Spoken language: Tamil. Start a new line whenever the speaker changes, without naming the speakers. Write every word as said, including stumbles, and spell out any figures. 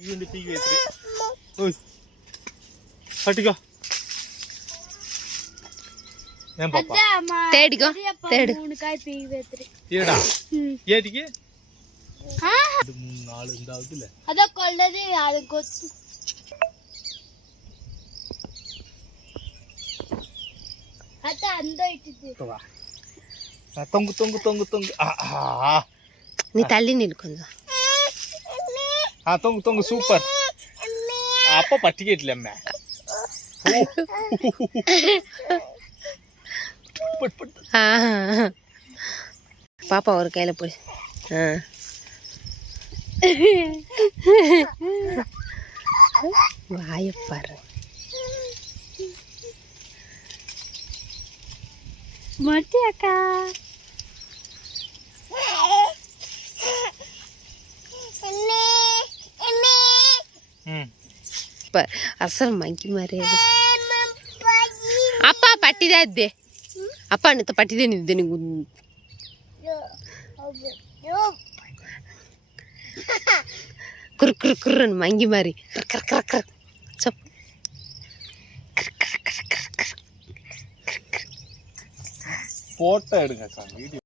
இந்த பீ வைத்து ஓய் பட்டிக்கோ ஏன் பாப்பா
தேடிக்கோ தேடு
மூணு காய் பீ வைத்து
ஏடா ஏடிக்கு ஆ இது மூணு நாலு இண்டாவது இல்ல
அத கொள்ளது அது கொத்து அத அந்த இட்டுது
வா தொங்கு தொங்கு தொங்கு தொங்கு ஆ
நீ தள்ளி நில்லு கொஞ்சம்
ஆ தொங்கு தொங்கு சூப்பர் அப்ப பட்டிக்கேட்ல அம்மா
பாப்பா ஒரு கையில போய் வாயப்பாரு
மாட்டியாக்கா
అసలు మంచి మర్యాద అప్ప పట్టిదే అద్దే అప్ప అంత పట్టిదే నిద్దే నీకు కురు కురు కుర్రు అని మంగి మరి చెప్పు
போட்டோ எடுங்க சார் வீடியோ